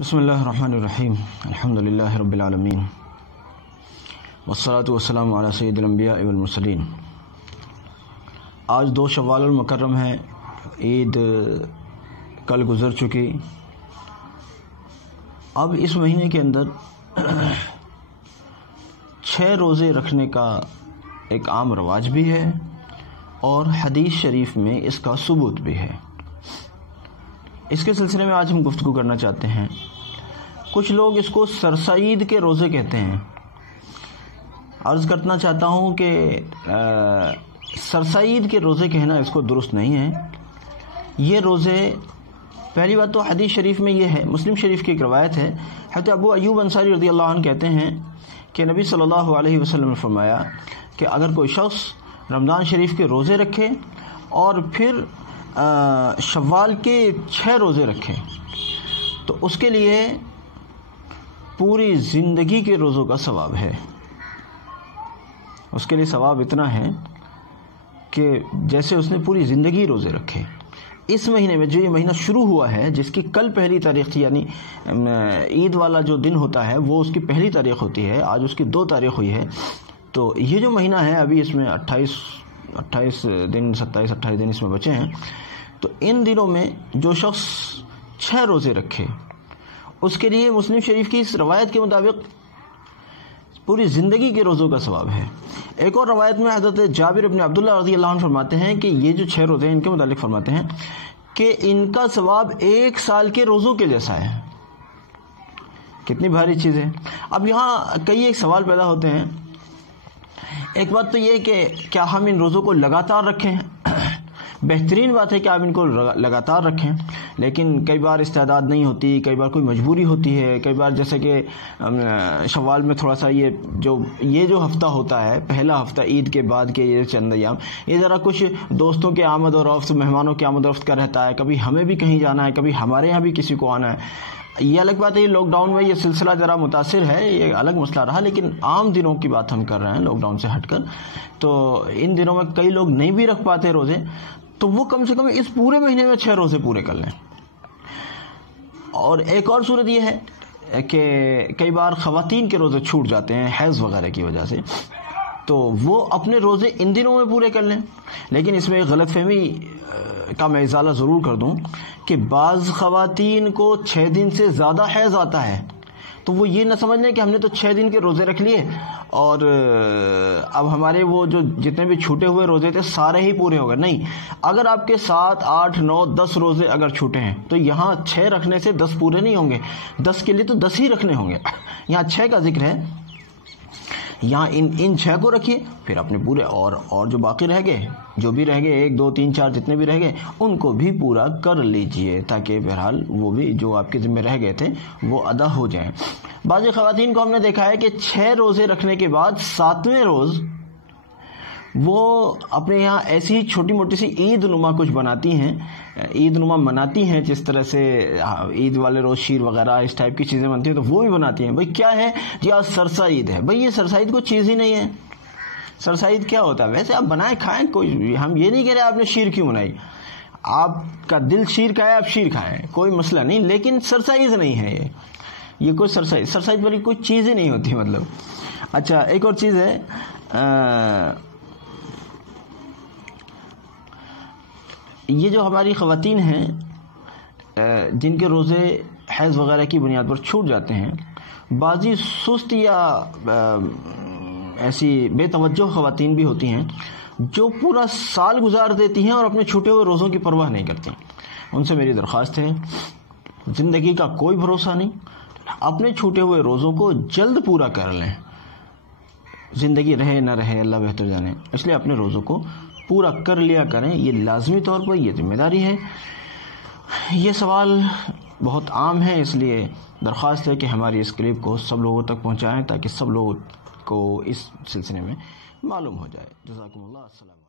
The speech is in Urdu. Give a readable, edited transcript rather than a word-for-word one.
بسم اللہ الرحمن الرحیم الحمدللہ رب العالمین والصلاة والسلام علی سید الانبیاء والمرسلین۔ آج 2 شوال المکرم ہے، عید کل گزر چکی۔ اب اس مہینے کے اندر 6 روزے رکھنے کا ایک عام رواج بھی ہے اور حدیث شریف میں اس کا ثبوت بھی ہے۔ اس کے سلسلے میں آج ہم گفتگو کرنا چاہتے ہیں۔ کچھ لوگ اس کو سرسعید کے روزے کہتے ہیں۔ عرض کرنا چاہتا ہوں کہ سرسعید کے روزے کہنا اس کو درست نہیں ہے۔ یہ روزے، پہلی بات تو حدیث شریف میں یہ ہے، مسلم شریف کی ایک روایت ہے، حضرت ابو ایوب انصاری رضی اللہ عنہ کہتے ہیں کہ نبی صلی اللہ علیہ وسلم نے فرمایا کہ اگر کوئی شخص رمضان شریف کے روزے رکھے اور پھر شوال کے 6 روزے رکھے تو اس کے لیے پوری زندگی کے روزوں کا ثواب ہے۔ اس کے لیے ثواب اتنا ہے کہ جیسے اس نے پوری زندگی روزے رکھے۔ اس مہینے میں جو یہ مہینہ شروع ہوا ہے، جس کی کل پہلی تاریخ تھی، یعنی عید والا جو دن ہوتا ہے وہ اس کی پہلی تاریخ ہوتی ہے، آج اس کی 2 تاریخ ہوئی ہے، تو یہ جو مہینہ ہے ابھی اس میں 28 دن 27-28 دن اس میں بچے ہیں، تو ان دنوں میں جو شخص 6 روزے رکھے اس کے لیے مسلم شریف کی اس روایت کے مطابق پوری زندگی کے روزوں کا ثواب ہے۔ ایک اور روایت میں حضرت جابر بن عبداللہ رضی اللہ عنہ فرماتے ہیں کہ یہ جو 6 روزے ہیں ان کے متعلق فرماتے ہیں کہ ان کا ثواب 1 سال کے روزوں کے جیسا ہے۔ کتنی بھاری چیز ہے۔ اب یہاں کئی ایک سوال پیدا ہوتے ہیں۔ ایک بات تو یہ کہ کیا ہم ان روزوں کو لگاتار رکھیں؟ بہترین بات ہے کہ آپ ان کو لگاتار رکھیں، لیکن کئی بار استعداد نہیں ہوتی، کئی بار کوئی مجبوری ہوتی ہے، کئی بار جیسے کہ شوال میں تھوڑا سا یہ جو ہفتہ ہوتا ہے، پہلا ہفتہ عید کے بعد کے یہ چند ایام، یہ ذرا کچھ دوستوں کے آمد و رفت، مہمانوں کے آمد و رفت کا رہتا ہے، کبھی ہمیں بھی کہیں جانا ہے، کبھی ہمارے یہاں بھی کسی کو آنا ہے۔ یہ الگ بات ہے، یہ لاک ڈاؤن میں یہ سلسلہ ذرا متاثر ہے، یہ الگ مسئلہ رہا، لیکن عام دنوں کی بات ہم کر رہے ہیں لاک ڈاؤن سے ہٹ کر۔ تو ان دنوں میں کئی لوگ نہیں بھی رکھ پاتے روزے، تو وہ کم سے کم اس پورے مہینے میں 6 روزے پورے کر لیں۔ اور ایک اور صورت یہ ہے کہ کئی بار خواتین کے روزے چھوٹ جاتے ہیں حیض وغیرہ کی وجہ سے، تو وہ اپنے روزے ان دنوں میں پورے کر لیں۔ لیکن اس میں ایک غلط فہمی کا میں ازالہ ضرور کر دوں کہ بعض خواتین کو 6 دن سے زیادہ حیض آتا ہے، تو وہ یہ نہ سمجھ لیں کہ ہم نے تو 6 دن کے روزے رکھ لیے اور اب ہمارے وہ جو جتنے بھی چھوٹے ہوئے روزے تھے سارے ہی پورے ہو گئے۔ نہیں، اگر آپ کے 7، 8، 9، 10 روزے اگر چھوٹے ہیں تو یہاں 6 رکھنے سے 10 پورے نہیں ہوں گے، 10 کے لیے تو 10 ہی رکھنے ہوں گے۔ یہاں 6 کا ذکر ہے، یہاں ان 6 کو رکھیے، پھر اپنے پورے اور جو باقی رہ گئے، جو بھی رہ گئے 1، 2، 3، 4 جتنے بھی رہ گئے ان کو بھی پورا کر لیجئے، تاکہ بہرحال وہ بھی جو آپ کے ذمہ رہ گئے تھے وہ ادا ہو جائیں۔ بعض خواتین کو ہم نے دیکھا ہے کہ 6 روزے رکھنے کے بعد 7ویں روز وہ اپنے یہاں ایسی ہی چھوٹی موٹی سی عید نما کچھ بناتی ہیں، عید نما مناتی ہیں، جس طرح سے عید والے روز شیر وغیرہ اس ٹائپ کی چیزیں بنتی ہیں تو وہ بھی بناتی ہیں۔ بھئی کیا ہے جی؟ آج سرسعید ہے۔ بھئی یہ سرسعید کوئی چیز ہی نہیں ہے۔ سرسعید کیا ہوتا ہے؟ ویسے آپ بنائیں کھائیں، کوئی ہم یہ نہیں کہہ رہے آپ نے شیر کیوں بنائی، آپ کا دل شیر کا ہے آپ شیر کھائیں، کوئی مسئلہ نہیں، لیکن سرسعید نہیں ہے یہ کوئی سرسعید والی کوئی چیز ہی نہیں ہوتی مطلب۔ اچھا، ایک اور چیز ہے، یہ جو ہماری خواتین ہیں جن کے روزے حیض وغیرہ کی بنیاد پر چھوٹ جاتے ہیں، بعضی سست یا ایسی بے توجہ خواتین بھی ہوتی ہیں جو پورا سال گزار دیتی ہیں اور اپنے چھوٹے ہوئے روزوں کی پرواہ نہیں کرتی۔ ان سے میری درخواست ہے، زندگی کا کوئی بھروسہ نہیں، اپنے چھوٹے ہوئے روزوں کو جلد پورا کر لیں، زندگی رہے نہ رہے اللہ بہتر جانے، اس لیے اپنے روزوں کو پورا کر لیا کریں، یہ لازمی طور پر یہ ذمہ داری ہے۔ یہ سوال بہت عام ہے، اس لیے درخواست ہے کہ ہماری اس کلپ کو سب لوگوں تک پہنچائیں تاکہ سب لوگوں کو اس سلسلے میں معلوم ہو جائے۔ جزاکم اللہ، السلام علیکم۔